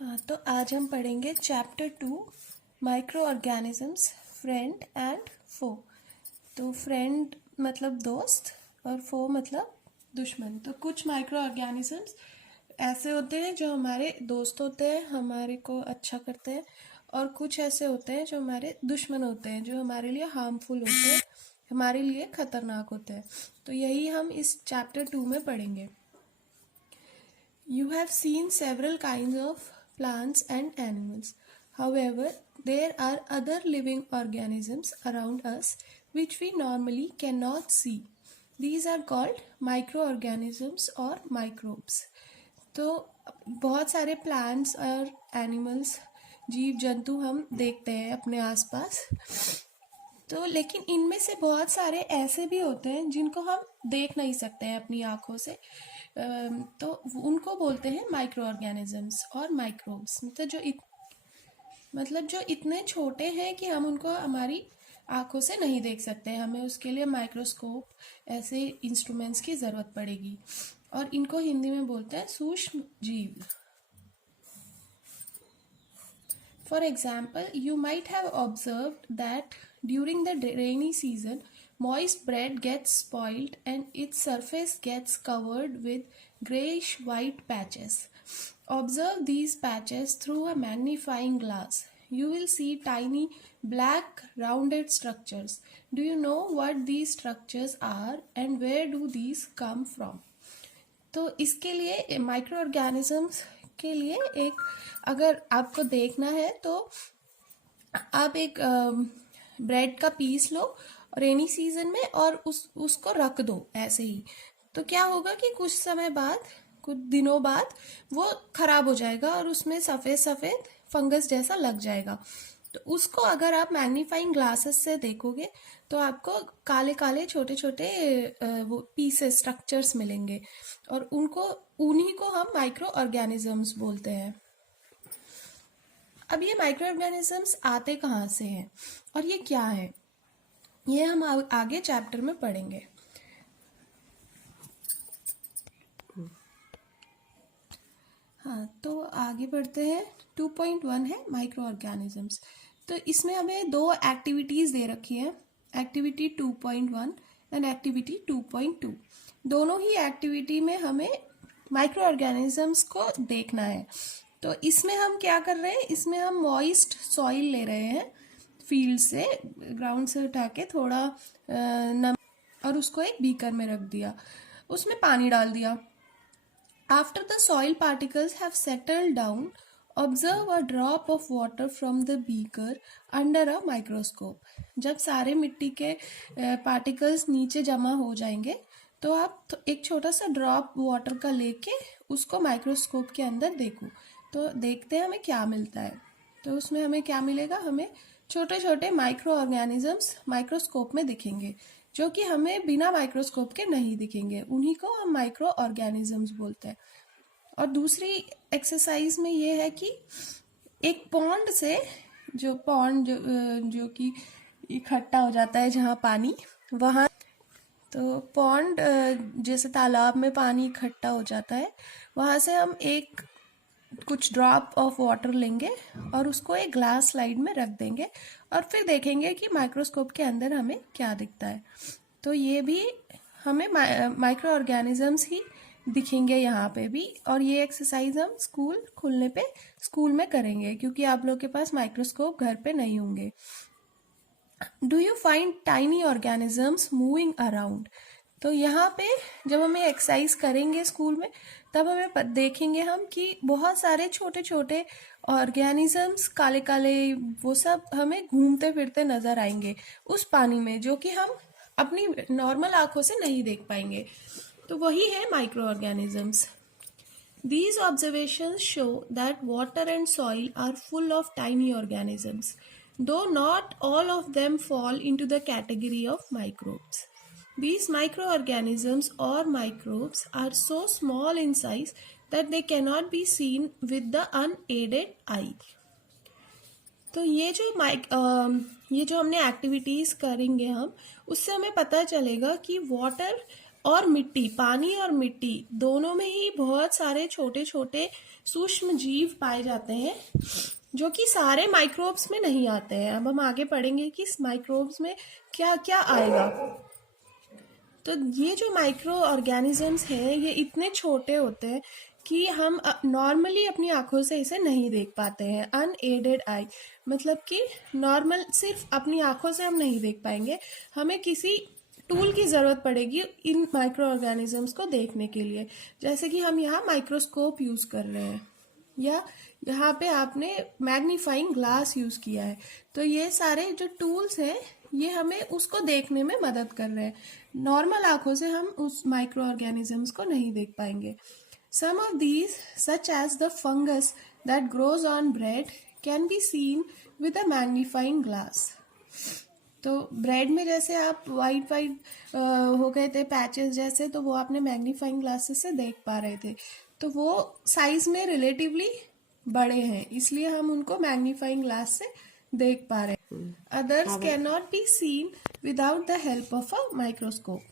तो आज हम पढ़ेंगे chapter 2 microorganisms friend and foe. तो फ्रेंड मतलब दोस्त और फो मतलब दुश्मन। तो कुछ माइक्रो ऑर्गेनिजम्स ऐसे होते हैं जो हमारे दोस्त होते हैं, हमारे को अच्छा करते हैं, और कुछ ऐसे होते हैं जो हमारे दुश्मन होते हैं, जो हमारे लिए हार्मफुल होते हैं, हमारे लिए खतरनाक होते हैं। तो यही हम इस चैप्टर 2 में पढ़ेंगे। You have seen several kinds of plants and animals. However, there are other living organisms around us which we normally cannot see. These are called microorganisms or microbes. तो बहुत सारे प्लांट्स और एनिमल्स, जीव जंतु हम देखते हैं अपने आसपास। तो लेकिन इनमें से बहुत सारे ऐसे भी होते हैं जिनको हम देख नहीं सकते हैं अपनी आँखों से। तो उनको बोलते हैं माइक्रो ऑर्गेनिजम्स और माइक्रोब्स। मतलब जो इतने छोटे हैं कि हम उनको हमारी आँखों से नहीं देख सकते हैं। हमें उसके लिए माइक्रोस्कोप ऐसे इंस्ट्रूमेंट्स की ज़रूरत पड़ेगी, और इनको हिंदी में बोलते हैं सूक्ष्म जीव। For example, you might have observed that during the rainy season, moist bread gets spoiled and its surface gets covered with grayish-white patches. Observe these patches through a magnifying glass. You will see tiny black rounded structures. Do you know what these structures are and where do these come from? तो इसके लिए micro organisms के लिए एक, अगर आपको देखना है तो आप एक ब्रेड का पीस लो रेनी सीजन में और उसको रख दो ऐसे ही। तो क्या होगा कि कुछ समय बाद, कुछ दिनों बाद वो खराब हो जाएगा और उसमें सफ़ेद सफ़ेद फंगस जैसा लग जाएगा। तो उसको अगर आप मैग्नीफाइंग ग्लासेस से देखोगे तो आपको काले काले छोटे छोटे वो पीसेस, स्ट्रक्चर्स मिलेंगे, और उन्हीं को हम माइक्रो ऑर्गेनिजम्स बोलते हैं। अब ये माइक्रो ऑर्गेनिजम्स आते कहाँ से हैं और ये क्या है, ये हम आगे चैप्टर में पढ़ेंगे। हाँ, तो आगे बढ़ते हैं। 2.1 है माइक्रो ऑर्गेनिजम्स। तो इसमें हमें दो एक्टिविटीज़ दे रखी है, एक्टिविटी 2.1 एंड एक्टिविटी 2.2। दोनों ही एक्टिविटी में हमें माइक्रो ऑर्गेनिजम्स को देखना है। तो इसमें हम क्या कर रहे हैं, इसमें हम मॉइस्ट सॉइल ले रहे हैं फील्ड से, ग्राउंड से उठा के थोड़ा नम, और उसको एक बीकर में रख दिया, उसमें पानी डाल दिया। After the soil particles have settled down, observe a drop of water from the beaker under a microscope. जब सारे मिट्टी के पार्टिकल्स नीचे जमा हो जाएंगे तो आप एक छोटा सा ड्रॉप वाटर का लेके उसको माइक्रोस्कोप के अंदर देखो। तो देखते हैं हमें क्या मिलता है। तो उसमें हमें क्या मिलेगा, हमें छोटे छोटे माइक्रो ऑर्गेनिजम्स माइक्रोस्कोप में दिखेंगे, जो कि हमें बिना माइक्रोस्कोप के नहीं दिखेंगे। उन्हीं को हम माइक्रो ऑर्गेनिजम्स बोलते हैं। और दूसरी एक्सरसाइज में ये है कि एक पॉन्ड से, जो कि इकट्ठा हो जाता है जहाँ पानी, वहाँ, तो पॉन्ड जैसे तालाब में पानी इकट्ठा हो जाता है, वहाँ से हम एक कुछ ड्रॉप ऑफ वाटर लेंगे और उसको एक ग्लास स्लाइड में रख देंगे और फिर देखेंगे कि माइक्रोस्कोप के अंदर हमें क्या दिखता है। तो ये भी हमें माइक्रो ऑर्गेनिजम्स ही दिखेंगे यहाँ पे भी। और ये एक्सरसाइज हम स्कूल खुलने पे स्कूल में करेंगे, क्योंकि आप लोग के पास माइक्रोस्कोप घर पे नहीं होंगे। Do you find tiny organisms moving around? तो यहाँ पे जब हमें एक्सरसाइज करेंगे स्कूल में, तब हमें देखेंगे हम कि बहुत सारे छोटे छोटे ऑर्गेनिजम्स, काले काले, वो सब हमें घूमते फिरते नजर आएंगे उस पानी में, जो कि हम अपनी नॉर्मल आंखों से नहीं देख पाएंगे। तो वही है micro organisms. These observations show that water and soil are full of tiny organisms, though not all of them fall into the category of microbes. These microorganisms or microbes are so small in size that they cannot be seen with the unaided eye. तो ये जो हमने activities करेंगे हम, उससे हमें पता चलेगा कि वाटर और मिट्टी, पानी और मिट्टी दोनों में ही बहुत सारे छोटे छोटे सूक्ष्म जीव पाए जाते हैं जो कि सारे माइक्रोब्स में नहीं आते हैं। अब हम आगे पढ़ेंगे कि इस माइक्रोब्स में क्या क्या आएगा। तो ये जो माइक्रो ऑर्गेनिजम्स हैं ये इतने छोटे होते हैं कि हम नॉर्मली अपनी आंखों से इसे नहीं देख पाते हैं। अनएडेड आई मतलब कि नॉर्मल सिर्फ अपनी आंखों से हम नहीं देख पाएंगे, हमें किसी टूल की ज़रूरत पड़ेगी इन माइक्रो ऑर्गेनिजम्स को देखने के लिए। जैसे कि हम यहाँ माइक्रोस्कोप यूज़ कर रहे हैं या यहाँ पे आपने मैग्नीफाइंग ग्लास यूज़ किया है। तो ये सारे जो टूल्स हैं ये हमें उसको देखने में मदद कर रहे हैं। नॉर्मल आंखों से हम उस माइक्रो ऑर्गेनिजम्स को नहीं देख पाएंगे। Some of these such as the fungus that grows on bread can be seen with a magnifying glass. तो ब्रेड में जैसे आप वाइट हो गए थे पैचेस जैसे, तो वो आपने मैग्नीफाइंग ग्लासेस से देख पा रहे थे। तो वो साइज में रिलेटिवली बड़े हैं, इसलिए हम उनको मैग्नीफाइंग ग्लास से देख पा रहे हैं। Others can not be seen without the help of a microscope.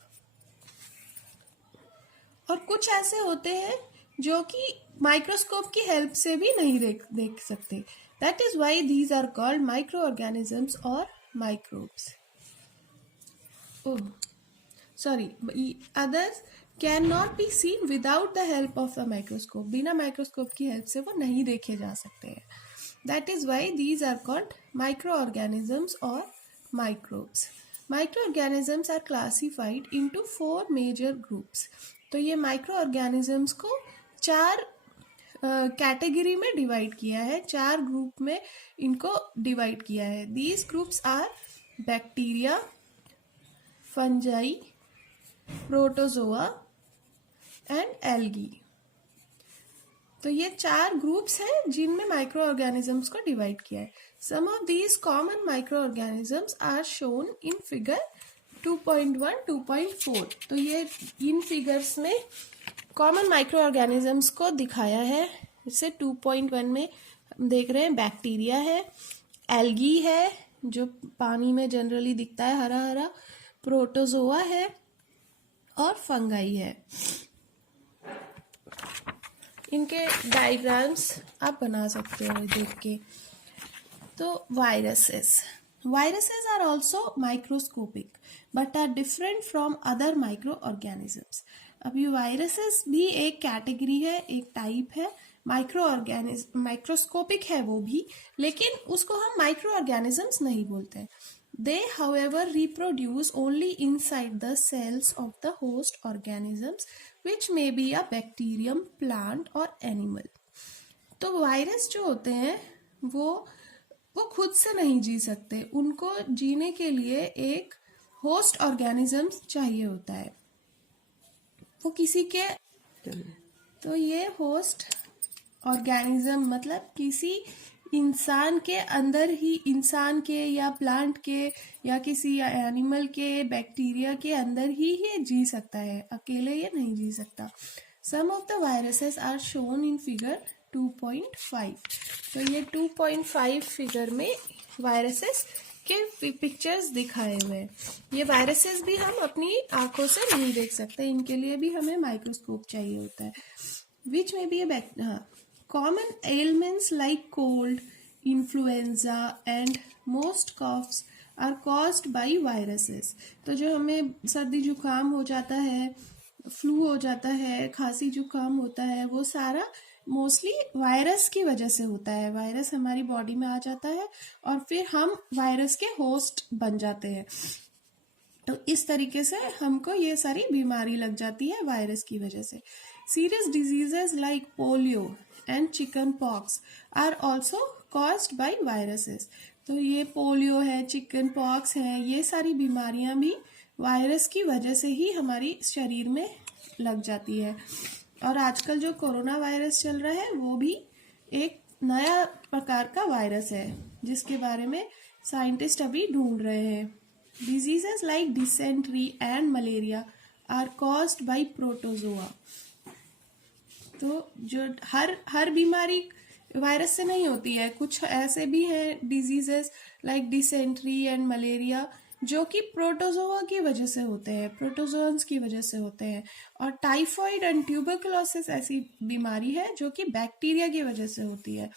और कुछ ऐसे होते हैं जो कि माइक्रोस्कोप की हेल्प से भी नहीं देख सकते। That is why these are called micro organisms और microbes. Oh, sorry. Others cannot be seen without the help of a microscope. बिना माइक्रोस्कोप की हेल्प से वो नहीं देखे जा सकते हैं. That is why these are called microorganisms or microbes. Microorganisms are classified into 4 major groups. तो ये microorganisms को 4 कैटेगरी में डिवाइड किया है, 4 ग्रुप में इनको डिवाइड किया है। These groups are bacteria, fungi, protozoa and algae. तो ये 4 ग्रुप्स हैं जिनमें माइक्रो ऑर्गेनिजम्स को डिवाइड किया है। Some of these common micro organisms are shown in figure 2.1, 2.4। तो ये इन फिगर्स में कॉमन माइक्रो ऑर्गेनिजम्स को दिखाया है। जैसे 2.1 में हम देख रहे हैं बैक्टीरिया है, एल्गी है जो पानी में जनरली दिखता है हरा हरा, प्रोटोजोआ है और फंगाई है। इनके डायग्राम्स आप बना सकते हो देख के। तो viruses are also microscopic but are different from other micro organisms. अब ये वायरसेस भी एक कैटेगरी है, एक टाइप है, माइक्रोस्कोपिक है वो भी, लेकिन उसको हम माइक्रो ऑर्गेनिजम्स नहीं बोलते। They however reproduce only inside the cells of the host organisms which may be a bacterium, plant और एनिमल। तो वायरस जो होते हैं वो खुद से नहीं जी सकते, उनको जीने के लिए एक होस्ट ऑर्गेनिजम्स चाहिए होता है। वो किसी के, तो ये होस्ट ऑर्गेनिज्म मतलब किसी इंसान के अंदर ही, इंसान के या प्लांट के या किसी एनिमल के, बैक्टीरिया के अंदर ही ये जी सकता है, अकेले ये नहीं जी सकता। Some of the viruses are shown in figure 2.5। तो ये 2.5 फिगर में वायरसेस के पिक्चर्स दिखाए हुए हैं। ये वायरसेस भी हम अपनी आंखों से नहीं देख सकते, इनके लिए भी हमें माइक्रोस्कोप चाहिए होता है। विच में भी common elements like cold, influenza and most coughs are caused by viruses. तो जो हमें सर्दी जुकाम हो जाता है, फ्लू हो जाता है, खांसी जुकाम होता है, वो सारा मोस्टली वायरस की वजह से होता है। वायरस हमारी बॉडी में आ जाता है और फिर हम वायरस के होस्ट बन जाते हैं। तो इस तरीके से हमको ये सारी बीमारी लग जाती है वायरस की वजह से। Serious diseases like polio and chicken pox are also caused by viruses. तो ये पोलियो है, चिकन पॉक्स है, ये सारी बीमारियां भी वायरस की वजह से ही हमारी शरीर में लग जाती है। और आजकल जो कोरोना वायरस चल रहा है वो भी एक नया प्रकार का वायरस है जिसके बारे में साइंटिस्ट अभी ढूंढ रहे हैं। Diseases like dysentery and malaria are caused by protozoa. तो जो हर बीमारी वायरस से नहीं होती है, कुछ ऐसे भी हैं diseases like dysentery and malaria जो कि प्रोटोजोआ की वजह से होते हैं, प्रोटोजोन्स की वजह से होते हैं। और टाइफॉइड एंड ट्यूबरकुलोसिस ऐसी बीमारी है जो कि बैक्टीरिया की वजह से होती है।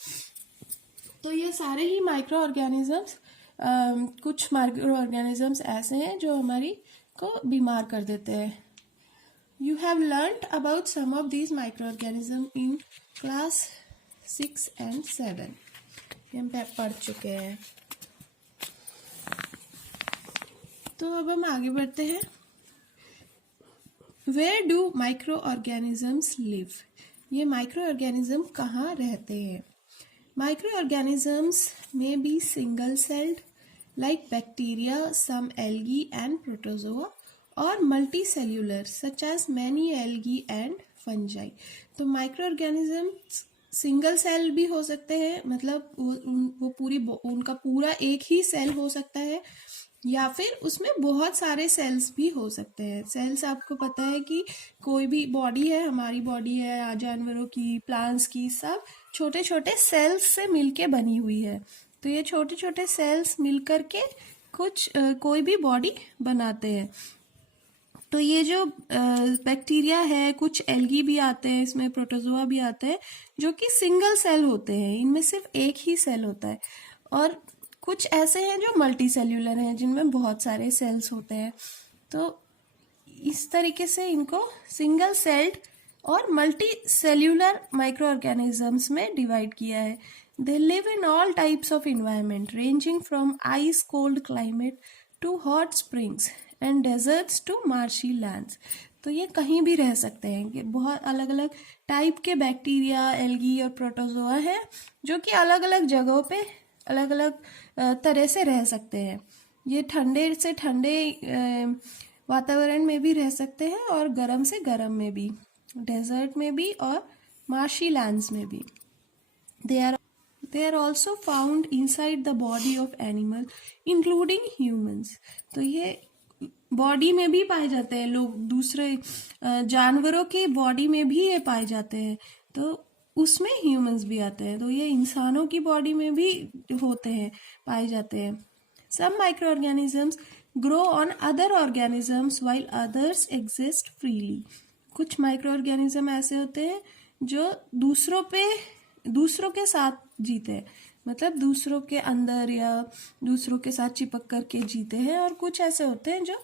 तो ये सारे ही माइक्रो ऑर्गेनिजम्स, कुछ माइक्रो ऑर्गेनिजम्स ऐसे हैं जो हमारी को बीमार कर देते हैं। You have learnt about some of these microorganisms in class 6 and 7. ये हम पढ़ चुके हैं। तो अब हम आगे बढ़ते हैं। Where do microorganisms live? ये microorganism कहाँ रहते हैं? Microorganisms may be single-celled like bacteria, some algae and protozoa, और multicellular such as many algae and fungi. तो माइक्रो ऑर्गेनिजम्स सिंगल सेल भी हो सकते हैं, मतलब वो पूरी उनका पूरा एक ही सेल हो सकता है, या फिर उसमें बहुत सारे सेल्स भी हो सकते हैं। सेल्स आपको पता है कि कोई भी बॉडी है, हमारी बॉडी है, जानवरों की, प्लांट्स की, सब छोटे छोटे सेल्स से मिलके बनी हुई है। तो ये छोटे छोटे सेल्स मिलकर के कुछ कोई भी बॉडी बनाते हैं। तो ये जो बैक्टीरिया है, कुछ एल्गी भी आते हैं इसमें, प्रोटोजोआ भी आते हैं जो कि सिंगल सेल होते हैं, इनमें सिर्फ एक ही सेल होता है। और कुछ ऐसे हैं जो मल्टी सेल्यूलर हैं जिनमें बहुत सारे सेल्स होते हैं। तो इस तरीके से इनको सिंगल सेल्ड और मल्टी सेल्यूलर माइक्रो ऑर्गेनिजम्स में डिवाइड किया है। They live in all types of environment ranging from ice cold climate to hot springs and deserts to marshy lands. तो ये कहीं भी रह सकते हैं। कि बहुत अलग अलग टाइप के बैक्टीरिया, एल्गी और प्रोटोजोआ हैं जो कि अलग अलग जगहों पे अलग अलग तरह से रह सकते हैं। ये ठंडे से ठंडे वातावरण में भी रह सकते हैं और गर्म से गर्म में भी, डेजर्ट में भी और मार्शी लैंड्स में भी। They are also found inside the body of animal, including humans. तो ये बॉडी में भी पाए जाते हैं, लोग दूसरे जानवरों के बॉडी में भी ये पाए जाते हैं, तो उसमें ह्यूमंस भी आते हैं। तो ये इंसानों की बॉडी में भी होते हैं, पाए जाते हैं। Some microorganisms grow on other organisms while others exist freely. कुछ माइक्रो ऑर्गेनिज्म ऐसे होते हैं जो दूसरों के साथ जीते हैं, मतलब दूसरों के अंदर या दूसरों के साथ चिपक करके जीते हैं। और कुछ ऐसे होते हैं जो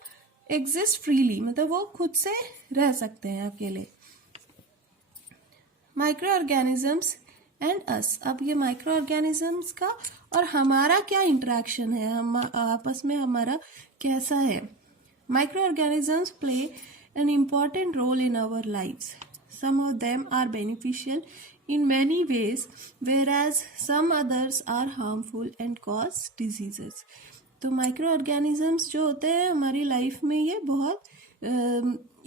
एग्जिस्ट फ्रीली, मतलब वो खुद से रह सकते हैं अकेले। माइक्रो ऑर्गेनिजम्स एंड अस। अब ये माइक्रो ऑर्गेनिजम्स का और हमारा क्या इंटरेक्शन है, हम आपस में हमारा कैसा है। Micro organisms play an important role in our lives. Some of them are beneficial in many ways, whereas some others are harmful and cause diseases. तो माइक्रो ऑर्गेनिजम्स जो होते हैं हमारी लाइफ में ये बहुत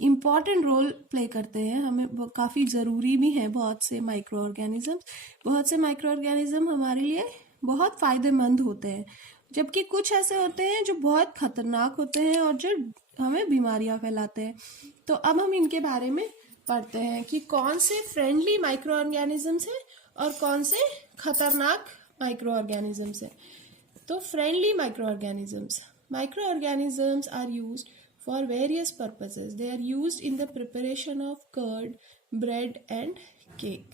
इम्पॉर्टेंट रोल प्ले करते हैं, हमें काफ़ी ज़रूरी भी हैं। बहुत से माइक्रो ऑर्गेनिज्म हमारे लिए बहुत फ़ायदेमंद होते हैं, जबकि कुछ ऐसे होते हैं जो बहुत खतरनाक होते हैं और जो हमें बीमारियां फैलाते हैं। तो अब हम इनके बारे में पढ़ते हैं कि कौन से फ्रेंडली माइक्रो ऑर्गेनिजम्स हैं और कौन से खतरनाक माइक्रो ऑर्गेनिजम्स हैं। तो friendly micro organisms are used for various purposes. They are used in the preparation of curd, bread and cake.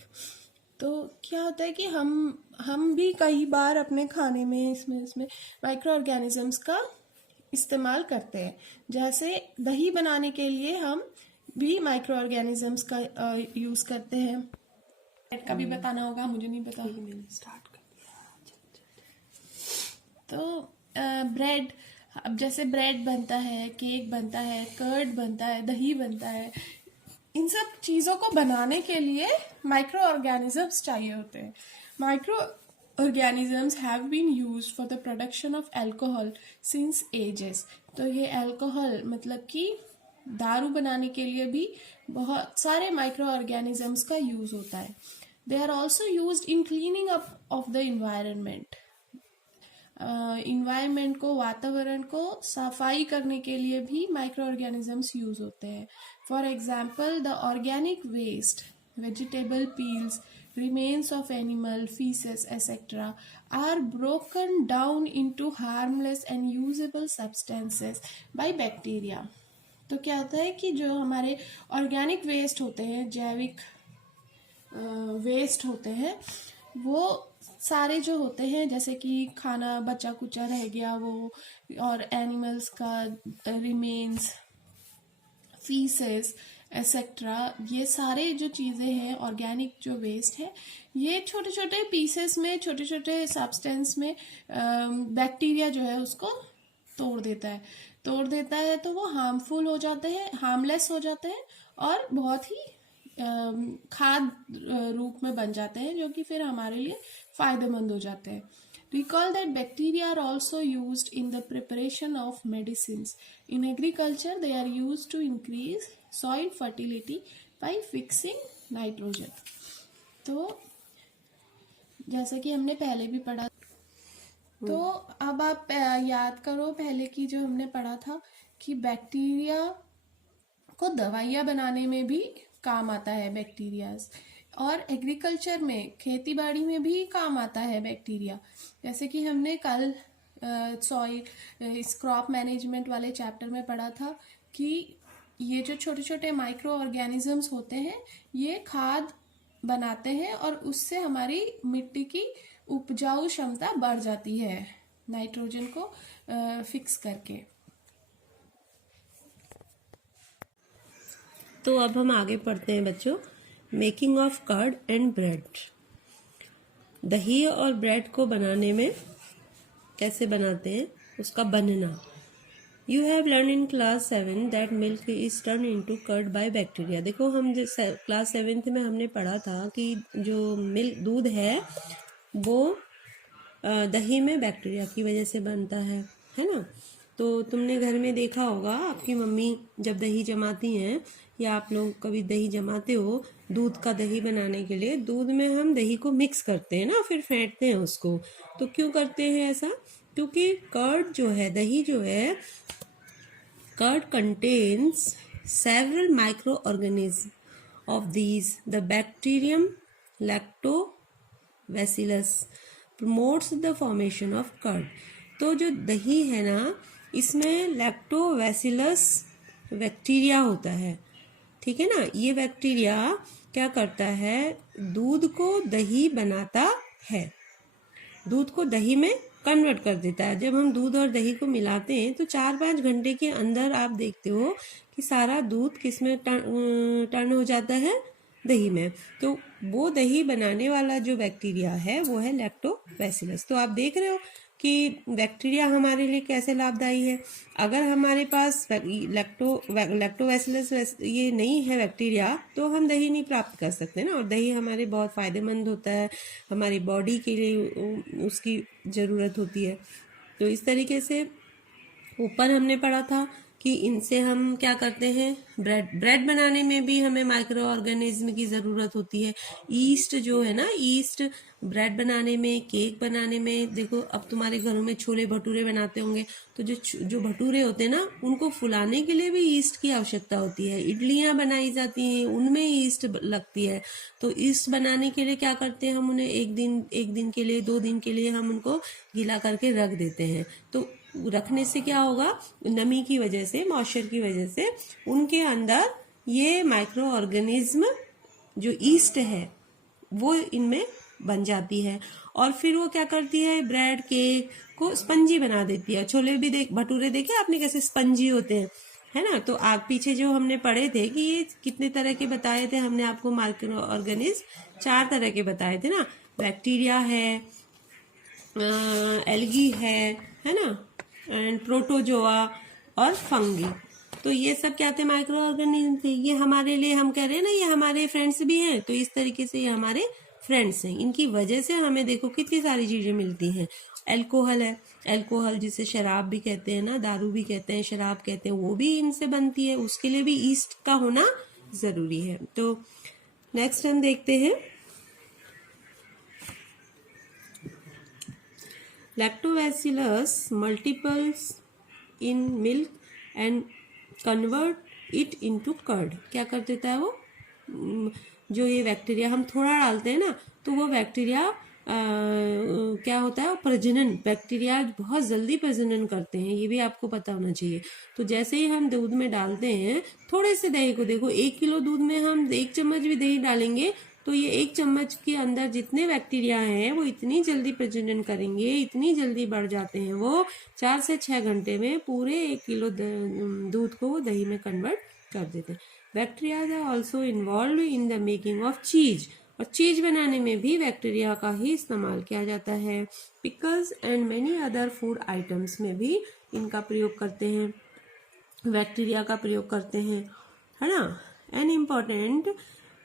तो क्या होता है कि हम भी कई बार अपने खाने में इसमें माइक्रो ऑर्गेनिजम्स का इस्तेमाल करते हैं। जैसे दही बनाने के लिए हम भी माइक्रो ऑर्गेनिजम्स का यूज करते हैं। ब्रेड का भी बताना होगा, मुझे नहीं पता। मैंने स्टार्ट कर दिया। तो ब्रेड, अब जैसे ब्रेड बनता है, केक बनता है, कर्ड बनता है, दही बनता है, इन सब चीज़ों को बनाने के लिए माइक्रो ऑर्गेनिजम्स चाहिए होते हैं। Micro organisms have been used for the production of alcohol since ages. तो ये अल्कोहल मतलब कि दारू बनाने के लिए भी बहुत सारे माइक्रो ऑर्गेनिजम्स का यूज होता है. They are also used in cleaning up of the environment. Environment को, वातावरण को सफाई करने के लिए भी माइक्रो ऑर्गेनिजम्स यूज होते हैं. For example the organic waste, vegetable peels, remains of animal, feces, etc. are broken down into harmless and usable substances by bacteria. तो क्या होता है कि जो हमारे ऑर्गेनिक वेस्ट होते हैं, जैविक वेस्ट होते हैं, वो सारे जो होते हैं, जैसे कि खाना बचा कुचा रह गया वो, और एनिमल्स का रिमेन्स, फीसेस एक्सेट्रा, ये सारे जो चीज़ें हैं ऑर्गेनिक जो वेस्ट है, ये छोटे छोटे पीसेस में, छोटे छोटे सब्सटेंस में बैक्टीरिया जो है उसको तोड़ देता है तो वो हार्मफुल हो जाते हैं, हार्मलेस हो जाते हैं और बहुत ही खाद रूप में बन जाते हैं, जो कि फिर हमारे लिए फायदेमंद हो जाते हैं. Recall that bacteria are also used in the preparation of medicines. In agriculture, they are used to increase soil fertility by fixing nitrogen. तो जैसा कि हमने पहले भी पढ़ा, तो अब आप याद करो पहले की जो हमने पढ़ा था कि बैक्टीरिया को दवाइयाँ बनाने में भी काम आता है बैक्टीरियाज, और एग्रीकल्चर में, खेती बाड़ी में भी काम आता है बैक्टीरिया. जैसे कि हमने कल सॉइल क्रॉप मैनेजमेंट वाले चैप्टर में पढ़ा था कि ये जो छोटे छोटे माइक्रो ऑर्गेनिजम्स होते हैं ये खाद बनाते हैं और उससे हमारी मिट्टी की उपजाऊ क्षमता बढ़ जाती है नाइट्रोजन को फिक्स करके. तो अब हम आगे पढ़ते हैं बच्चों, making of curd and bread. दही और ब्रेड को बनाने में कैसे बनाते हैं, उसका बनना. You have learn in class 7 that milk is turn into curd by bacteria. देखो हम क्लास 7th में हमने पढ़ा था कि जो दूध है वो दही में बैक्टीरिया की वजह से बनता है ना. तो तुमने घर में देखा होगा, आपकी मम्मी जब दही जमाती हैं या आप लोग कभी दही जमाते हो, दूध का दही बनाने के लिए दूध में हम दही को मिक्स करते हैं ना, फिर फेंटते हैं उसको. तो क्यों करते हैं ऐसा? क्योंकि कर्ड जो है, दही जो है, curd contains several micro organism of these. The bacterium lactobacillus promotes the formation of curd. तो जो दही है ना, इसमें लैक्टोबैसिलस बैक्टीरिया होता है, ठीक है ना. ये बैक्टीरिया क्या करता है, दूध को दही बनाता है, दूध को दही में कन्वर्ट कर देता है. जब हम दूध और दही को मिलाते हैं तो 4-5 घंटे के अंदर आप देखते हो कि सारा दूध किस में टर्न हो जाता है, दही में. तो वो दही बनाने वाला जो बैक्टीरिया है वो है लैक्टोबैसिलस. तो आप देख रहे हो कि बैक्टीरिया हमारे लिए कैसे लाभदायी है. अगर हमारे पास लैक्टोबैसिलस ये नहीं है बैक्टीरिया, तो हम दही नहीं प्राप्त कर सकते ना. और दही हमारे बहुत फायदेमंद होता है, हमारी बॉडी के लिए उसकी ज़रूरत होती है. तो इस तरीके से ऊपर हमने पढ़ा था कि इनसे हम क्या करते हैं, ब्रेड बनाने में भी हमें माइक्रो ऑर्गेनिज्म की ज़रूरत होती है. ईस्ट जो है ना, ईस्ट ब्रेड बनाने में, केक बनाने में. देखो अब तुम्हारे घरों में छोले भटूरे बनाते होंगे, तो जो भटूरे होते हैं ना, उनको फुलाने के लिए भी ईस्ट की आवश्यकता होती है. इडलियां बनाई जाती हैं, उनमें ईस्ट लगती है. तो ईस्ट बनाने के लिए क्या करते हैं, हम उन्हें एक दिन के लिए, 2 दिन के लिए हम उनको गीला करके रख देते हैं. तो रखने से क्या होगा, नमी की वजह से, मॉइस्चर की वजह से उनके अंदर ये माइक्रो ऑर्गेनिज्म जो ईस्ट है वो इनमें बन जाती है. और फिर वो क्या करती है, ब्रेड, केक को स्पंजी बना देती है. छोले भी भटूरे देखे आपने कैसे स्पंजी होते हैं, है ना. तो आग पीछे जो हमने पढ़े थे कि ये कितने तरह के बताए थे हमने आपको, माइक्रो ऑर्गेनिज्म 4 तरह के बताए थे ना. बैक्टीरिया है, एल्गी है ना, एंड प्रोटोजोआ और फंगी. तो ये सब क्या थे, माइक्रो ऑर्गेनिज्म थे. ये हमारे लिए, हम कह रहे हैं ना, ये हमारे फ्रेंड्स भी हैं. तो इस तरीके से ये हमारे फ्रेंड्स हैं. इनकी वजह से हमें देखो कितनी सारी चीजें मिलती हैं. अल्कोहल है, अल्कोहल जिसे शराब भी कहते हैं ना, दारू भी कहते हैं, शराब कहते हैं, वो भी इनसे बनती है. उसके लिए भी ईस्ट का होना जरूरी है. तो नेक्स्ट हम देखते हैं, lactobacillus multiples in milk and convert it into curd. क्या कर देता है वो, जो ये बैक्टीरिया हम थोड़ा डालते हैं ना, तो वो बैक्टीरिया क्या होता है, प्रजनन, बैक्टीरिया बहुत जल्दी प्रजनन करते हैं, ये भी आपको पता होना चाहिए। तो जैसे ही हम दूध में डालते हैं थोड़े से दही को, देखो 1 किलो दूध में हम 1 चम्मच भी दही डालेंगे तो ये 1 चम्मच के अंदर जितने बैक्टीरिया हैं वो इतनी जल्दी प्रजनन करेंगे, इतनी जल्दी बढ़ जाते हैं, वो 4 से 6 घंटे में पूरे 1 किलो दूध को वो दही में कन्वर्ट कर देते हैं। Bacteria are also involve in the making of cheese, और चीज बनाने में भी बैक्टीरिया का ही इस्तेमाल किया जाता है। Pickles and many other food items में भी इनका प्रयोग करते हैं, बैक्टीरिया का प्रयोग करते हैं, है ना। एन इम्पोर्टेंट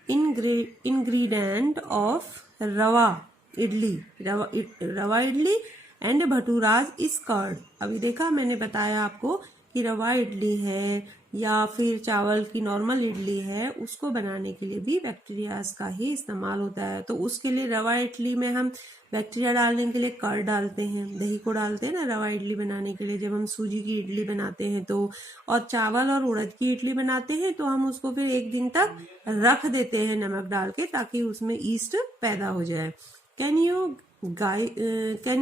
ingredient ऑफ रवा इडली, रवा इडली एंड भटूराज इज कर्ड। अभी देखा मैंने बताया आपको कि रवा इडली है या फिर चावल की नॉर्मल इडली है, उसको बनाने के लिए भी बैक्टीरियाज का ही इस्तेमाल होता है। तो उसके लिए रवा इडली में हम बैक्टीरिया डालने के लिए कर्ड डालते हैं, दही को डालते हैं ना रवा इडली बनाने के लिए, जब हम सूजी की इडली बनाते हैं तो। और चावल और उड़द की इडली बनाते हैं तो हम उसको फिर 1 दिन तक रख देते हैं नमक डाल के, ताकि उसमें ईस्ट पैदा हो जाए। कैन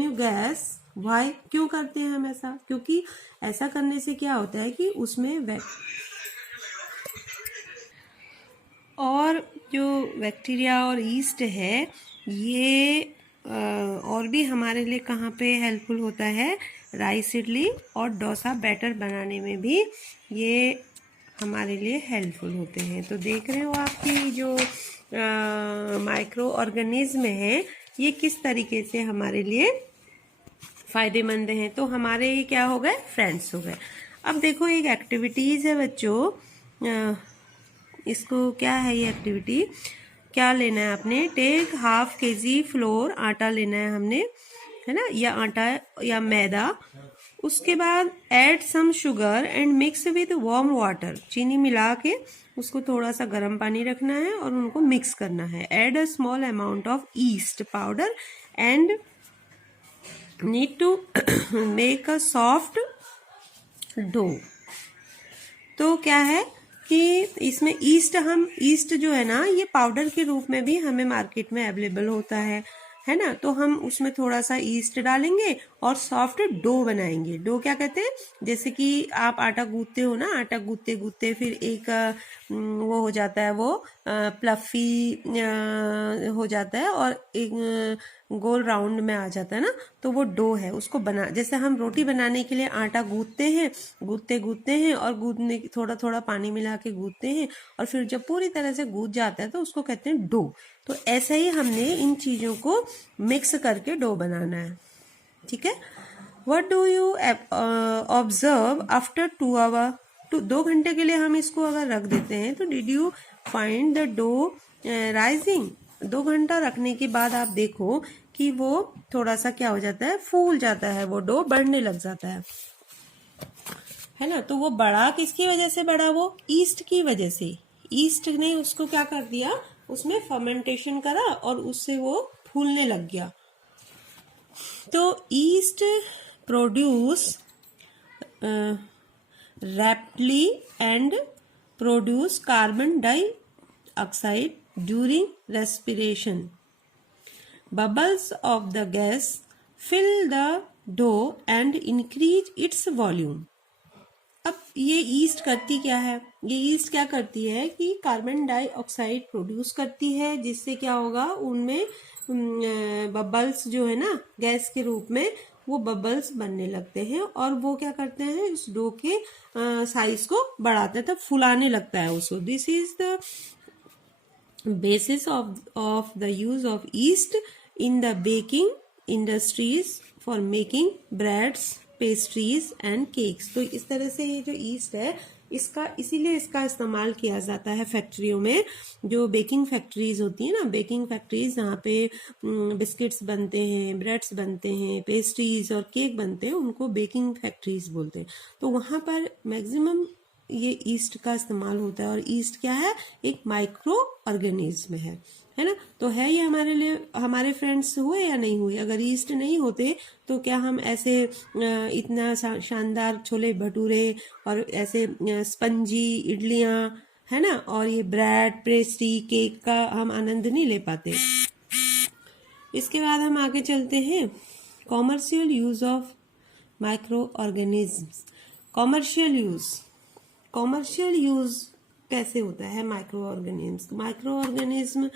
यू गैस वाई, क्यों करते हैं हम ऐसा? क्योंकि ऐसा करने से क्या होता है कि उसमें और जो बैक्टीरिया और ईस्ट है ये और भी हमारे लिए कहाँ पे हेल्पफुल होता है, राइस इडली और डोसा बैटर बनाने में भी ये हमारे लिए हेल्पफुल होते हैं। तो देख रहे हो आपकी जो माइक्रो ऑर्गेनिज्म है ये किस तरीके से हमारे लिए फायदेमंद हैं। तो हमारे ये क्या हो गए, फ्रेंड्स हो गए। अब देखो एक एक्टिविटीज है बच्चों, इसको क्या है ये एक्टिविटी, क्या लेना है आपने, टेक ½ kg फ्लोर, आटा लेना है हमने, है ना, या आटा या मैदा। उसके बाद add some sugar and mix with warm water, चीनी मिला के उसको थोड़ा सा गर्म पानी रखना है और उनको मिक्स करना है। Add a small amount of yeast powder and need to make a soft dough. तो क्या है कि इसमें ईस्ट जो है ना ये पाउडर के रूप में भी हमें मार्केट में अवेलेबल होता है ना। तो हम उसमें थोड़ा सा ईस्ट डालेंगे और सॉफ्ट डो बनाएंगे। डो क्या कहते हैं, जैसे कि आप आटा गूंथते हो ना, आटा गूंथते गूंथते फिर एक वो हो जाता है, वो प्लफी हो जाता है और एक गोल राउंड में आ जाता है ना, तो वो डो है। उसको बना, जैसे हम रोटी बनाने के लिए आटा गूंथते हैं और गूंथने थोड़ा थोड़ा पानी मिला के गूंथते हैं और फिर जब पूरी तरह से गूंथ जाता है तो उसको कहते हैं डो। तो ऐसा ही हमने इन चीजों को मिक्स करके डो बनाना है, ठीक है। What do you observe after 2 hour, 2 घंटे के लिए हम इसको अगर रख देते हैं तो did you find the dough rising. 2 घंटा रखने के बाद आप देखो कि वो थोड़ा सा क्या हो जाता है, फूल जाता है, वो डो बढ़ने लग जाता है ना। तो वो बढ़ा किसकी वजह से बढ़ा, वो ईस्ट की वजह से। ईस्ट ने उसको क्या कर दिया, उसमें फर्मेंटेशन करा और उससे वो फूलने लग गया। तो yeast produce rapidly and produce carbon dioxide during respiration. Bubbles of the gas fill the dough and increase its volume. अब ये ईस्ट करती क्या है, ये ईस्ट क्या करती है कि कार्बन डाइऑक्साइड प्रोड्यूस करती है, जिससे क्या होगा, उनमें बबल्स जो है ना गैस के रूप में, वो बबल्स बनने लगते हैं और वो क्या करते हैं, उस डो के साइज को बढ़ाते हैं, तब फुलाने लगता है उसको। This is the basis of the use of east in the baking industries for making breads, pastries and cakes. तो इस तरह से ये जो ईस्ट है इसीलिए इसका इस्तेमाल किया जाता है फैक्ट्रियों में, जो बेकिंग फैक्ट्रीज होती है ना, बेकिंग फैक्ट्रीज जहाँ पे बिस्किट्स बनते हैं, ब्रेड्स बनते हैं, पेस्ट्रीज और केक बनते हैं, उनको बेकिंग फैक्ट्रीज बोलते हैं। तो वहाँ पर मैक्सिमम ये ईस्ट का इस्तेमाल होता है। और ईस्ट क्या है, एक माइक्रो ऑर्गेनिज्म है ना। तो है ये हमारे लिए, हमारे फ्रेंड्स हुए या नहीं हुए। अगर ईस्ट नहीं होते तो क्या हम ऐसे इतना शानदार छोले भटूरे और ऐसे स्पंजी इडलियां, है ना, और ये ब्रेड, पेस्ट्री, केक का हम आनंद नहीं ले पाते। इसके बाद हम आगे चलते हैं, commercial use of micro organisms. Commercial use कैसे होता है माइक्रो ऑर्गेनिज्म?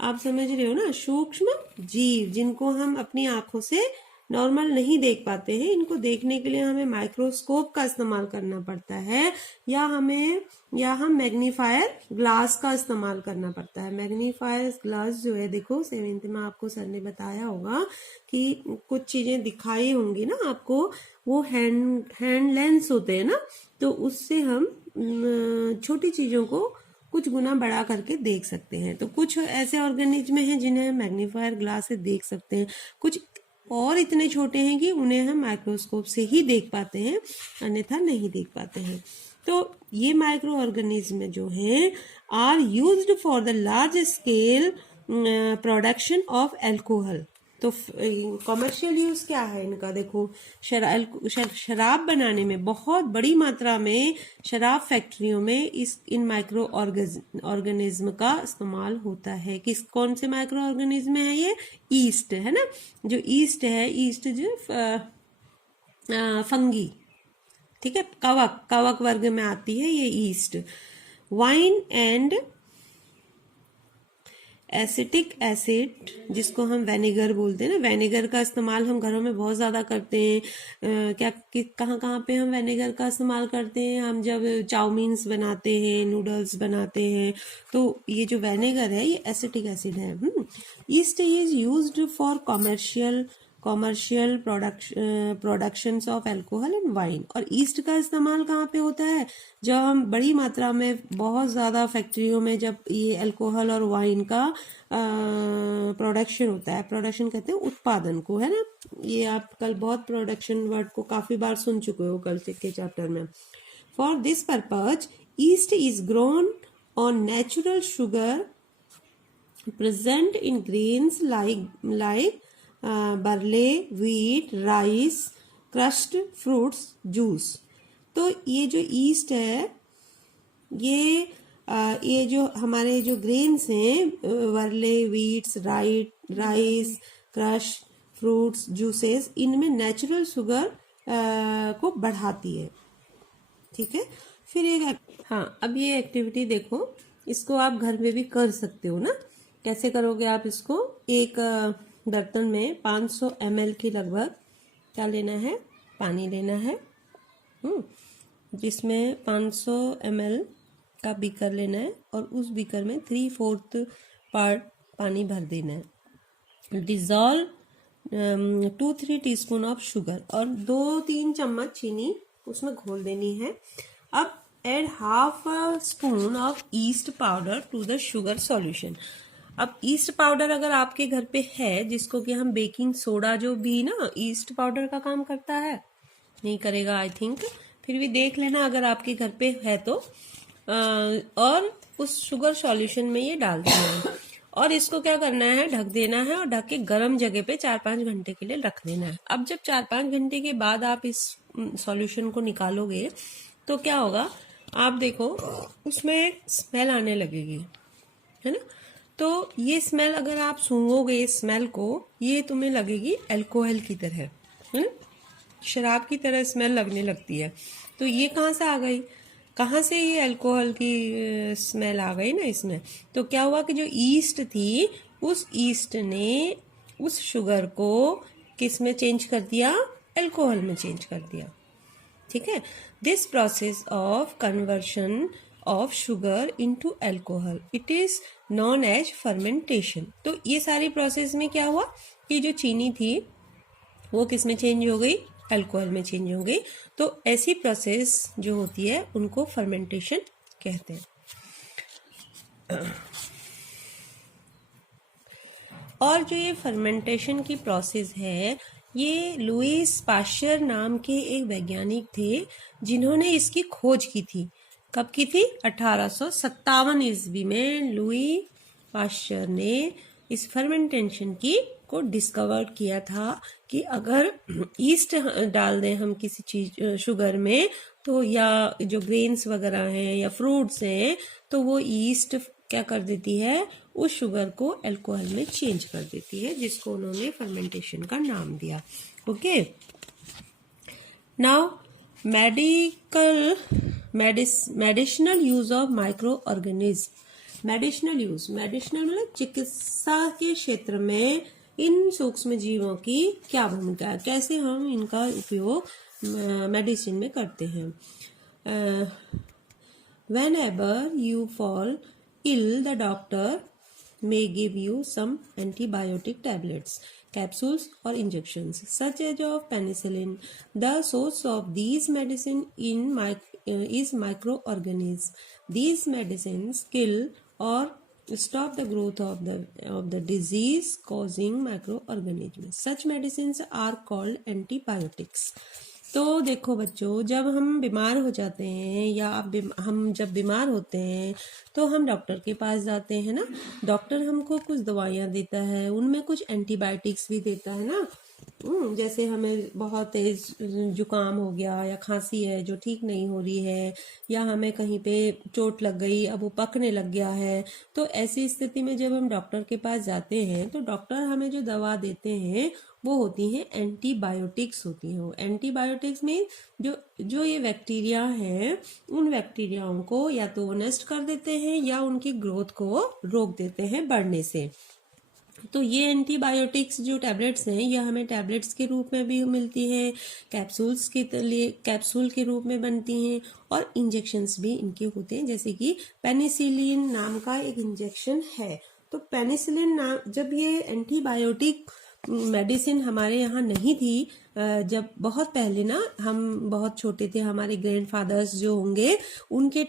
आप समझ रहे हो ना, सूक्ष्म जीव जिनको हम अपनी आंखों से नॉर्मल नहीं देख पाते हैं, इनको देखने के लिए हमें माइक्रोस्कोप का इस्तेमाल करना पड़ता है, या हम मैग्नीफायर ग्लास का इस्तेमाल करना पड़ता है। मैग्नीफायर ग्लास जो है, देखो 7th में आपको सर ने बताया होगा कि कुछ चीजें दिखाई होंगी ना आपको, वो हैंड लेंस होते हैं ना, तो उससे हम छोटी चीजों को कुछ गुना बड़ा करके देख सकते हैं। तो कुछ ऐसे ऑर्गेनिज्म हैं जिन्हें हम मैग्नीफायर ग्लास से देख सकते हैं, कुछ और इतने छोटे हैं कि उन्हें हम माइक्रोस्कोप से ही देख पाते हैं, अन्यथा नहीं देख पाते हैं। तो ये माइक्रो ऑर्गेनिज्म जो हैं are used for the large scale production of alcohol. तो कॉमर्शियल यूज क्या है इनका? देखो, शराब बनाने में बहुत बड़ी मात्रा में शराब फैक्ट्रियों में इन माइक्रो ऑर्गेनिज्म का इस्तेमाल होता है। कौन से माइक्रो ऑर्गेनिज्म है ये? ईस्ट है ना, जो ईस्ट जो फंगी, ठीक है, कवक वर्ग में आती है ये east. Wine and acetic acid, जिसको हम वेनेगर बोलते हैं ना, वेनेगर का इस्तेमाल हम घरों में बहुत ज़्यादा करते हैं। कहाँ पे हम वेनेगर का इस्तेमाल करते हैं? हम जब चाउमीन्स बनाते हैं, नूडल्स बनाते हैं, तो ये जो वेनेगर है ये एसिटिक एसिड है। East is used for commercial productions of alcohol and wine. और ईस्ट का इस्तेमाल कहाँ पे होता है? जब हम बड़ी मात्रा में बहुत ज़्यादा फैक्ट्रियों में जब ये अल्कोहल और वाइन का प्रोडक्शन होता है, प्रोडक्शन कहते हैं उत्पादन को, है ना। ये आप कल बहुत प्रोडक्शन वर्ड को काफ़ी बार सुन चुके हो कल के चैप्टर में। For this purpose yeast is grown on natural sugar present in grains like barley, wheat, rice, crushed fruits, juice. तो ये जो ईस्ट है, ये जो हमारे जो ग्रेन्स हैं, barley, wheats, rice, crush fruits, juices, इनमें नेचुरल शुगर को बढ़ाती है, ठीक है। फिर अब ये एक्टिविटी देखो, इसको आप घर में भी कर सकते हो ना। कैसे करोगे आप इसको? एक बर्तन में 500 ml की लगभग क्या लेना है? पानी लेना है, जिसमें 500 ml का बीकर लेना है, और उस बीकर में 3/4 पार्ट पानी भर देना है। डिजॉल्व 2-3 टीस्पून ऑफ शुगर, और 2-3 चम्मच चीनी उसमें घोल देनी है। अब add 1/2 spoon of yeast powder to the sugar solution. अब ईस्ट पाउडर अगर आपके घर पे है, जिसको कि हम बेकिंग सोडा, जो भी ना ईस्ट पाउडर का काम करता है, नहीं करेगा आई थिंक, फिर भी देख लेना अगर आपके घर पे है तो, और उस शुगर सॉल्यूशन में ये डाल देना है, और इसको क्या करना है? ढक देना है, और ढक के गर्म जगह पे 4-5 घंटे के लिए रख देना है। अब जब 4-5 घंटे के बाद आप इस सॉल्यूशन को निकालोगे तो क्या होगा? आप देखो, उसमें एक स्मेल आने लगेगी, है ना। तो ये स्मेल अगर आप सूंघोगे, इस स्मेल को, ये तुम्हें लगेगी अल्कोहल की तरह, है ना, शराब की तरह स्मेल लगने लगती है। तो ये कहाँ से आ गई? कहाँ से ये अल्कोहल की स्मेल आ गई ना इसमें? तो क्या हुआ कि जो ईस्ट थी, उस ईस्ट ने उस शुगर को किस में चेंज कर दिया? अल्कोहल में चेंज कर दिया, ठीक है। This process of conversion of sugar into alcohol, it is known as fermentation. तो ये सारी प्रोसेस में क्या हुआ कि जो चीनी थी वो किस में चेंज हो गई? अल्कोहल में चेंज हो गई। तो ऐसी प्रोसेस जो होती है उनको फर्मेंटेशन कहते हैं। और जो ये फर्मेंटेशन की प्रोसेस है, ये लुईस पाश्चर नाम के एक वैज्ञानिक थे जिन्होंने इसकी खोज की थी। कब की थी? 1857 ईस्वी में लुई पाश्चर ने इस फर्मेंटेशन की को डिस्कवर किया था कि अगर ईस्ट डाल दें हम किसी चीज शुगर में, तो या जो ग्रेन्स वगैरह हैं या फ्रूट्स हैं, तो वो ईस्ट क्या कर देती है, उस शुगर को अल्कोहल में चेंज कर देती है, जिसको उन्होंने फर्मेंटेशन का नाम दिया। Okay, now medicinal use of micro organism. Medicinal मतलब चिकित्सा के क्षेत्र में इन सूक्ष्म जीवों की क्या भूमिका है, कैसे हम इनका उपयोग मेडिसिन में करते हैं। Whenever you fall ill, the doctor may give you some antibiotic tablets, capsules or injections, such as of penicillin. The source of these medicine is microorganisms. These medicines kill or stop the growth of the disease causing microorganisms. Such medicines are called antibiotics. तो देखो बच्चों, जब हम बीमार हो जाते हैं या हम जब बीमार होते हैं तो हम डॉक्टर के पास जाते हैं ना। डॉक्टर हमको कुछ दवाइयाँ देता है, उनमें कुछ एंटीबायोटिक्स भी देता है ना। जैसे हमें बहुत तेज जुकाम हो गया या खांसी है जो ठीक नहीं हो रही है, या हमें कहीं पे चोट लग गई, अब वो पकने लग गया है, तो ऐसी स्थिति में जब हम डॉक्टर के पास जाते हैं तो डॉक्टर हमें जो दवा देते हैं वो होती हैं एंटीबायोटिक्स होती हैं। वो एंटीबायोटिक्स में जो ये बैक्टीरिया हैं, उन बैक्टीरियाओं को या तो वो नष्ट कर देते हैं या उनकी ग्रोथ को रोक देते हैं बढ़ने से। तो ये एंटीबायोटिक्स जो टैबलेट्स हैं, ये हमें टैबलेट्स के रूप में भी मिलती है, कैप्सूल के रूप में बनती हैं, और इंजेक्शंस भी इनके होते हैं। जैसे कि पेनिसिलिन नाम का एक इंजेक्शन है। तो पेनिसिलिन नाम, जब ये एंटीबायोटिक मेडिसिन हमारे यहाँ नहीं थी, जब बहुत पहले ना हम बहुत छोटे थे, हमारे ग्रैंडफादर्स जो होंगे उनके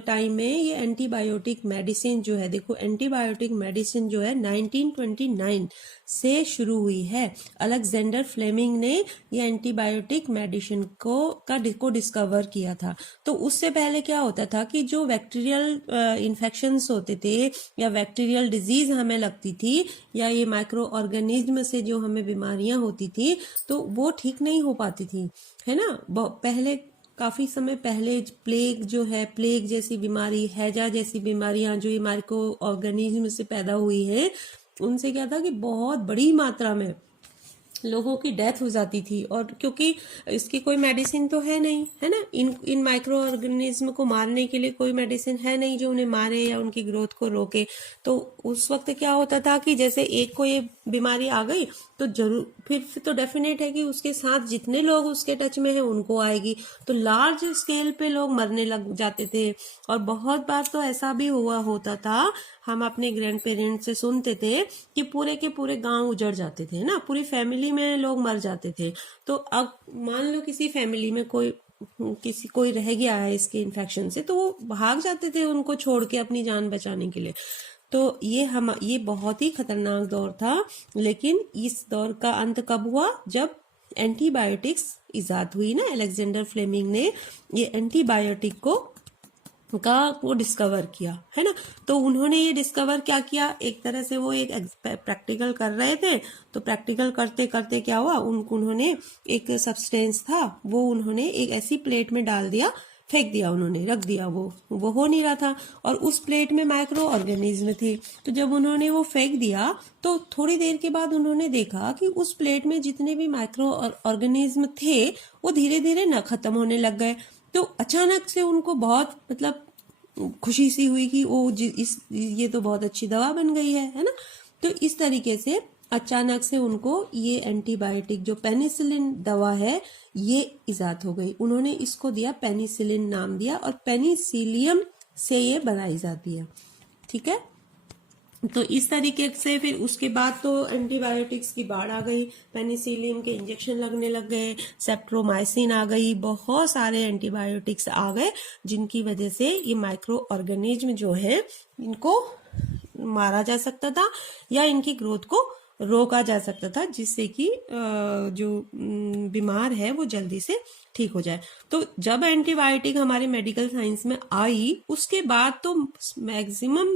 टाइम में ये एंटीबायोटिक मेडिसिन जो है, देखो एंटीबायोटिक मेडिसिन जो है 1929 से शुरू हुई है। अलेक्जेंडर फ्लेमिंग ने ये एंटीबायोटिक मेडिसिन को डिस्कवर किया था। तो उससे पहले क्या होता था कि जो बैक्टीरियल इन्फेक्शंस होते थे या बैक्टीरियल डिजीज हमें लगती थी, या ये माइक्रो ऑर्गेनिज्म से जो हमें बीमारियां होती थी, तो वो ठीक नहीं हो पाती थी, है ना। पहले काफी समय पहले प्लेग जैसी बीमारी, हैजा जैसी बीमारियां जो ये माइक्रो ऑर्गेनिज्म से पैदा हुई है, उनसे क्या था कि बहुत बड़ी मात्रा में लोगों की डेथ हो जाती थी। और क्योंकि इसकी कोई मेडिसिन तो है नहीं, है ना, इन माइक्रो ऑर्गेनिज्म को मारने के लिए कोई मेडिसिन है नहीं जो उन्हें मारे या उनकी ग्रोथ को रोके। तो उस वक्त क्या होता था कि जैसे एक को ये बीमारी आ गई तो जरूर फिर तो डेफिनेट है कि उसके साथ जितने लोग उसके टच में है उनको आएगी, तो लार्ज स्केल पे लोग मरने लग जाते थे। और बहुत बार तो ऐसा भी होता था, हम अपने ग्रैंड पेरेंट्स से सुनते थे कि पूरे के पूरे गांव उजड़ जाते थे ना, पूरी फैमिली में लोग मर जाते थे। तो अब मान लो किसी फैमिली में कोई रह गया है इसके इन्फेक्शन से, तो वो भाग जाते थे उनको छोड़ के अपनी जान बचाने के लिए। तो ये बहुत ही खतरनाक दौर था। लेकिन इस दौर का अंत कब हुआ, जब एंटीबायोटिक्स इजाद हुई ना। अलेक्जेंडर फ्लेमिंग ने ये एंटीबायोटिक को डिस्कवर किया, है ना। तो उन्होंने ये डिस्कवर क्या किया, एक तरह से वो एक प्रैक्टिकल कर रहे थे। तो प्रैक्टिकल करते करते क्या हुआ, उन्होंने एक सब्सटेंस था, वो उन्होंने एक ऐसी प्लेट में डाल दिया, फेंक दिया, उन्होंने रख दिया, वो हो नहीं रहा था, और उस प्लेट में माइक्रो ऑर्गेनिज्म थे। तो जब उन्होंने वो फेंक दिया तो थोड़ी देर के बाद उन्होंने देखा कि उस प्लेट में जितने भी माइक्रो ऑर्गेनिज्म थे वो धीरे धीरे न खत्म होने लग गए। तो अचानक से उनको बहुत खुशी सी हुई कि ये तो बहुत अच्छी दवा बन गई है ना। तो इस तरीके से अचानक से उनको ये एंटीबायोटिक जो पेनिसिलिन दवा है ये इजाद हो गई। उन्होंने इसको दिया, पेनिसिलिन नाम दिया, और पेनिसिलियम से ये बनाई जाती है, ठीक है। तो इस तरीके से फिर उसके बाद तो एंटीबायोटिक्स की बाढ़ आ गई, पेनिसिलिन के इंजेक्शन लगने लग गए, सेप्ट्रोमाइसिन आ गई, बहुत सारे एंटीबायोटिक्स आ गए, जिनकी वजह से ये माइक्रो ऑर्गेनिज्म जो है इनको मारा जा सकता था या इनकी ग्रोथ को रोका जा सकता था, जिससे कि जो बीमार है वो जल्दी से ठीक हो जाए। तो जब एंटीबायोटिक हमारे मेडिकल साइंस में आई, उसके बाद तो मैक्सिमम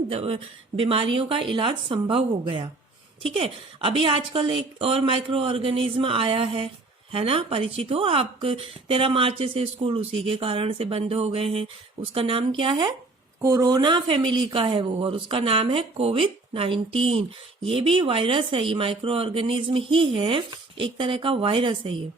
बीमारियों का इलाज संभव हो गया, ठीक है। अभी आजकल एक और माइक्रो ऑर्गेनिज्म आया है ना, परिचित हो आप। 13 मार्च से स्कूल उसी के कारण से बंद हो गए हैं। उसका नाम क्या है? कोरोना फैमिली का है वो, और उसका नाम है कोविड-19। ये भी वायरस है, ये माइक्रो ऑर्गेनिज्म ही है, एक तरह का वायरस है ये।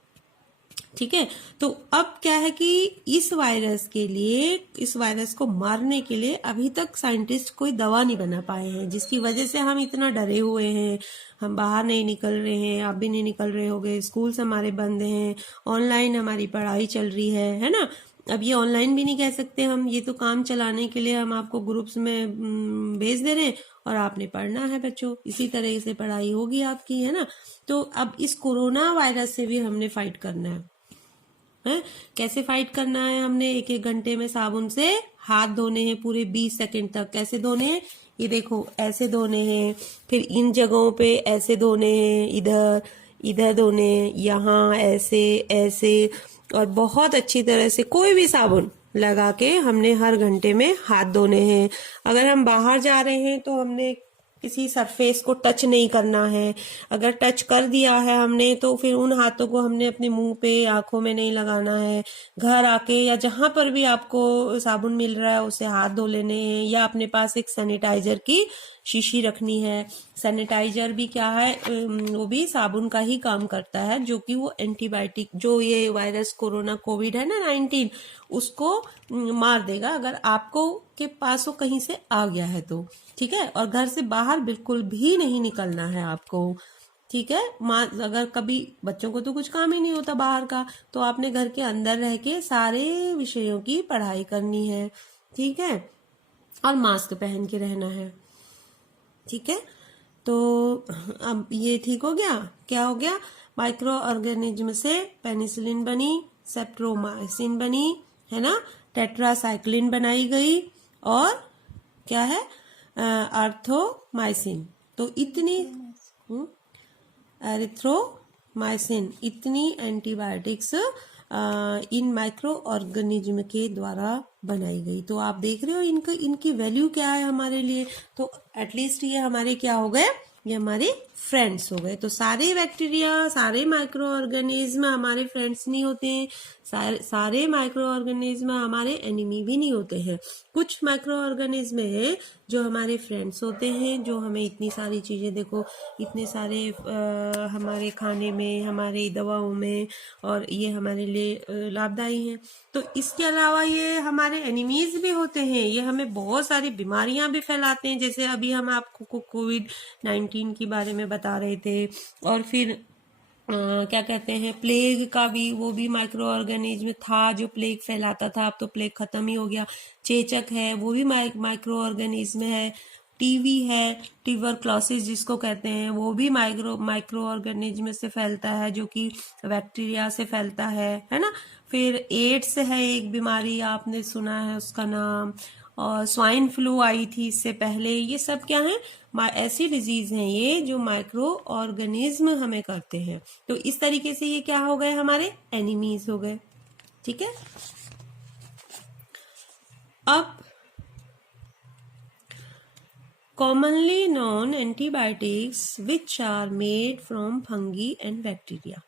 ठीक है। तो अब क्या है कि इस वायरस को मारने के लिए अभी तक साइंटिस्ट कोई दवा नहीं बना पाए हैं, जिसकी वजह से हम इतना डरे हुए हैं। हम बाहर नहीं निकल रहे हैं, आप भी नहीं निकल रहे होगे, स्कूल्स हमारे बंद हैं, ऑनलाइन हमारी पढ़ाई चल रही है ना। अब ये ऑनलाइन भी नहीं कह सकते हम, ये तो काम चलाने के लिए हम आपको ग्रुप्स में भेज दे रहे हैं और आपने पढ़ना है बच्चों, इसी तरह से पढ़ाई होगी आपकी, है ना। तो अब इस कोरोना वायरस से भी हमने फाइट करना है। कैसे फाइट करना है? हमने 1-1 घंटे में साबुन से हाथ धोने हैं पूरे 20 सेकंड तक। कैसे धोने हैं? ये देखो, ऐसे धोने हैं, फिर इन जगहों पे ऐसे धोने हैं, इधर इधर धोने हैं, यहाँ ऐसे ऐसे, और बहुत अच्छी तरह से कोई भी साबुन लगा के हमने हर घंटे में हाथ धोने हैं। अगर हम बाहर जा रहे हैं तो हमने किसी सरफेस को टच नहीं करना है। अगर टच कर दिया है हमने तो फिर उन हाथों को हमने अपने मुंह पे, आंखों में नहीं लगाना है। घर आके या जहां पर भी आपको साबुन मिल रहा है उससे हाथ धो लेने हैं, या अपने पास एक सैनिटाइजर की शीशी रखनी है। सैनिटाइजर भी क्या है, वो भी साबुन का ही काम करता है, जो कि वो एंटीबायोटिक, जो ये वायरस कोरोना कोविड है ना 19, उसको मार देगा अगर आपको के पास वो कहीं से आ गया है तो। ठीक है। और घर से बाहर बिल्कुल भी नहीं निकलना है आपको। ठीक है। अगर कभी बच्चों को तो कुछ काम ही नहीं होता बाहर का, तो आपने घर के अंदर रह के सारे विषयों की पढ़ाई करनी है। ठीक है। और मास्क पहन के रहना है। ठीक है। तो अब ये ठीक हो गया। क्या हो गया? माइक्रो ऑर्गेनिज्म से पेनिसिलिन बनी, सेप्ट्रोमाइसिन बनी, है ना, टेट्रासाइक्लिन बनाई गई, और क्या है, अर्थोमाइसिन। तो इतनी एरिथ्रोमाइसिन, इतनी एंटीबायोटिक्स इन माइक्रो ऑर्गेनिज्म के द्वारा बनाई गई। तो आप देख रहे हो इनकी वैल्यू क्या है हमारे लिए। तो एटलीस्ट ये हमारे क्या हो गए, ये हमारे फ्रेंड्स हो गए। तो सारे बैक्टीरिया, सारे माइक्रो ऑर्गेनिज्म हमारे फ्रेंड्स नहीं होते हैं, सारे माइक्रो ऑर्गेनिज्म हमारे एनिमी भी नहीं होते हैं। कुछ माइक्रो ऑर्गेनिज्म है जो हमारे फ्रेंड्स होते हैं, जो हमें इतनी सारी चीजें, देखो इतने सारे हमारे खाने में, हमारे दवाओं में, और ये हमारे लिए लाभदायी हैं। तो इसके अलावा ये हमारे एनिमीज भी होते हैं, ये हमें बहुत सारी बीमारियां भी फैलाते हैं, जैसे अभी हम आपको कोविड-19 के बारे में बता रहे थे। और फिर क्या कहते हैं, प्लेग का भी, वो भी माइक्रो ऑर्गेनिज्म था जो प्लेग फैलाता था, अब तो प्लेग खत्म ही हो गया। चेचक है, वो भी माइक्रो ऑर्गेनिज्म है। टीवी है, ट्यूबरक्लोसिस जिसको कहते हैं, वो भी माइक्रो ऑर्गेनिज्म से फैलता है, जो कि बैक्टीरिया से फैलता है ना। फिर एड्स है एक बीमारी, आपने सुना है उसका नाम, और स्वाइन फ्लू आई थी इससे पहले। ये सब क्या है, ऐसी डिजीज हैं ये जो माइक्रो ऑर्गेनिज्म हमें करते हैं। तो इस तरीके से ये क्या हो गए, हमारे एनिमीज हो गए। ठीक है। अब commonly known antibiotics which are made from fungi and bacteria.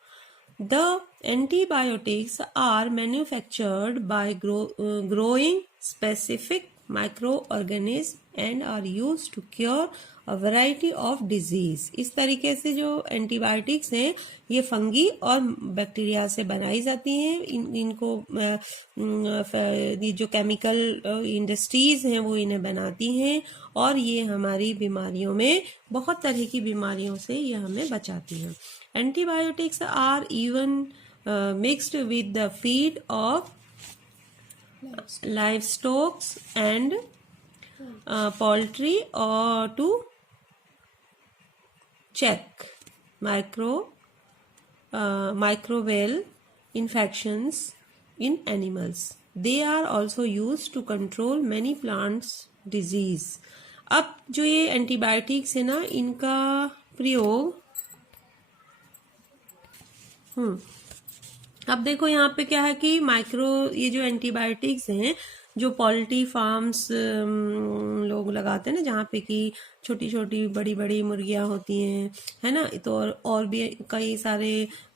The antibiotics are manufactured by growing specific microorganisms and are used to cure a variety of disease. इस तरीके से जो एंटीबायोटिक्स हैं ये फंगी और बैक्टीरिया से बनाई जाती हैं। इनको ये जो केमिकल इंडस्ट्रीज हैं वो इन्हें बनाती हैं, और ये हमारी बीमारियों में, बहुत तरह की बीमारियों से ये हमें बचाती हैं। Antibiotics are even mixed with the feed of livestock and poultry, or to check microbial infections in animals. They are also used to control many plants disease. अब जो ये एंटीबायोटिक्स है ना, इनका प्रयोग अब देखो यहाँ पे क्या है कि ये जो एंटीबायोटिक्स हैं जो पोल्ट्री फार्म्स लोग लगाते हैं ना, जहाँ पे कि छोटी छोटी बड़ी बड़ी मुर्गियाँ होती हैं, है ना, तो और भी कई सारे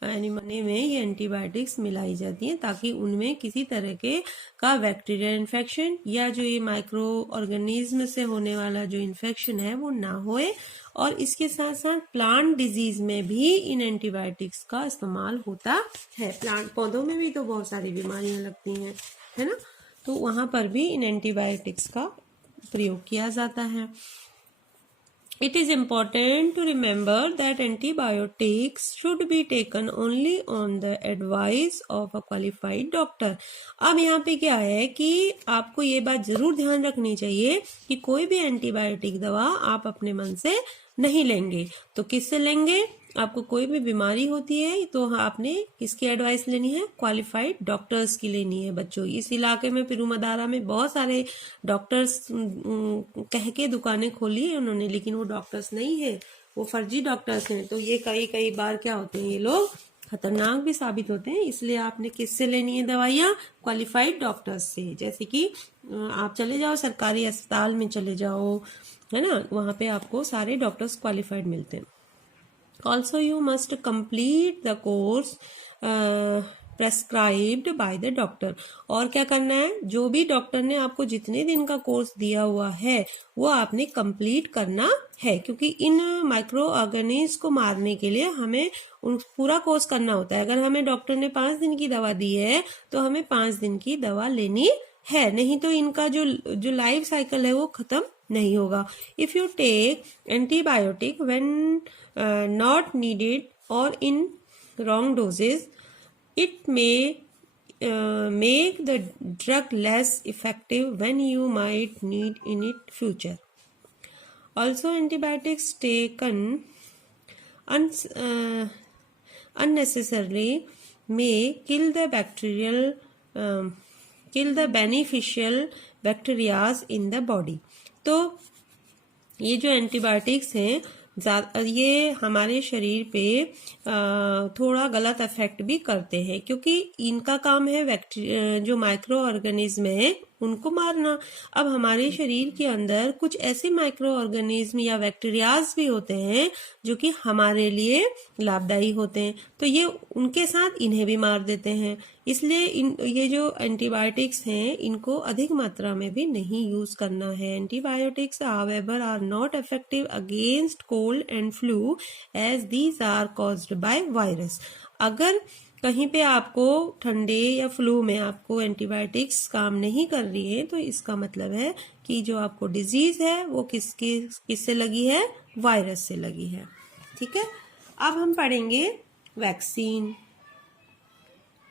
एनिमल में ये एंटीबायोटिक्स मिलाई जाती हैं ताकि उनमें किसी तरह के का बैक्टीरियल इन्फेक्शन या जो ये माइक्रो ऑर्गेनिज्म से होने वाला जो इन्फेक्शन है वो ना होए। और इसके साथ साथ प्लांट डिजीज में भी इन एंटीबायोटिक्स का इस्तेमाल होता है। प्लांट पौधों में भी तो बहुत सारी बीमारियां लगती हैं, है ना, तो वहां पर भी इन एंटीबायोटिक्स का प्रयोग किया जाता है। It is important to remember that antibiotics should be taken only on the advice of a qualified doctor. अब यहाँ पे क्या है कि आपको ये बात जरूर ध्यान रखनी चाहिए कि कोई भी एंटीबायोटिक दवा आप अपने मन से नहीं लेंगे। तो किससे लेंगे? आपको कोई भी बीमारी होती है तो आपने किसकी एडवाइस लेनी है? क्वालिफाइड डॉक्टर्स की लेनी है। बच्चों, इस इलाके में पिरूमदारा में बहुत सारे डॉक्टर्स कह के दुकानें खोली है उन्होंने, लेकिन वो डॉक्टर्स नहीं है, वो फर्जी डॉक्टर्स हैं। तो ये कई बार क्या होते हैं, ये लोग खतरनाक भी साबित होते हैं। इसलिए आपने किससे लेनी है दवाइयाँ? क्वालिफाइड डॉक्टर्स से। जैसे कि आप चले जाओ सरकारी अस्पताल में चले जाओ, है ना, वहां पे आपको सारे डॉक्टर्स क्वालिफाइड मिलते हैं। Also, you must complete the course prescribed by the doctor. और क्या करना है? जो भी डॉक्टर ने आपको जितने दिन का कोर्स दिया हुआ है वो आपने कंप्लीट करना है, क्योंकि इन माइक्रो ऑर्गेनिज्म को मारने के लिए हमें पूरा कोर्स करना होता है। अगर हमें डॉक्टर ने 5 दिन की दवा दी है तो हमें 5 दिन की दवा लेनी है, नहीं तो इनका जो लाइफ साइकिल है वो खत्म नहीं होगा। If you take antibiotic when not needed और in wrong doses, it may make the drug less effective when you might need in it future. Also, antibiotics taken unnecessarily may kill the beneficial bacteria in the body. तो ये जो antibiotics हैं ये हमारे शरीर पे थोड़ा गलत इफेक्ट भी करते हैं, क्योंकि इनका काम है जो माइक्रो ऑर्गेनिज्म है उनको मारना। अब हमारे शरीर के अंदर कुछ ऐसे माइक्रो ऑर्गेनिज्म या बैक्टीरियाज भी होते हैं जो कि हमारे लिए लाभदायी होते हैं, तो ये उनके साथ इन्हें भी मार देते हैं। इसलिए ये जो एंटीबायोटिक्स हैं इनको अधिक मात्रा में भी नहीं यूज करना है। Antibiotics however are not effective against cold and flu as these are caused by virus. अगर कहीं पे आपको ठंडे या फ्लू में आपको एंटीबायोटिक्स काम नहीं कर रही है तो इसका मतलब है कि जो आपको डिजीज है वो किससे लगी है? वायरस से लगी है। ठीक है, अब हम पढ़ेंगे वैक्सीन।